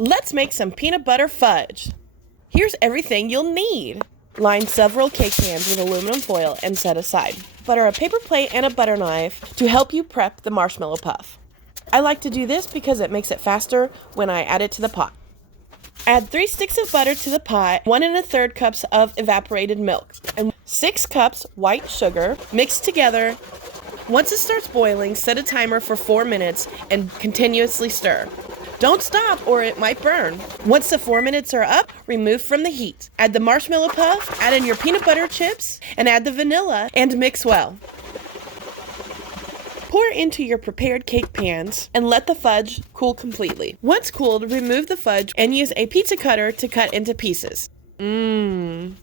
Let's make some peanut butter fudge. Here's everything you'll need. Line several cake pans with aluminum foil and set aside. Butter a paper plate and a butter knife to help you prep the marshmallow puff. I like to do this because it makes it faster when I add it to the pot. Add 3 sticks of butter to the pot, 1 1/3 cups of evaporated milk, and 6 cups white sugar mixed together. Once it starts boiling, set a timer for 4 minutes and continuously stir. Don't stop or it might burn. Once the 4 minutes are up, remove from the heat. Add the marshmallow puff, add in your peanut butter chips, and add the vanilla and mix well. Pour into your prepared cake pans and let the fudge cool completely. Once cooled, remove the fudge and use a pizza cutter to cut into pieces. Enjoy!